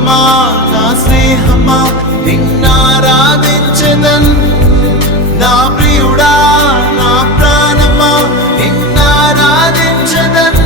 జీవమా నా స్నేహమా? నిన్నారాధించదన్ నా ప్రియుడా నా ప్రాణమా? నిన్నారాధించదన్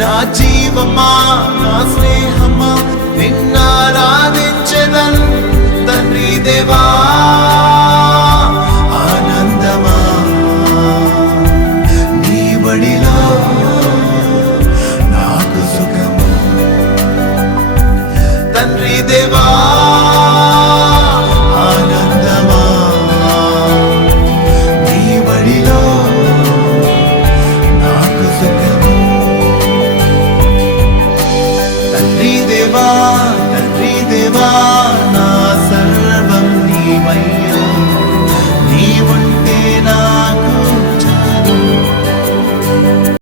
నా జీవమా? నా స్నేహమా? నిన్నారా deva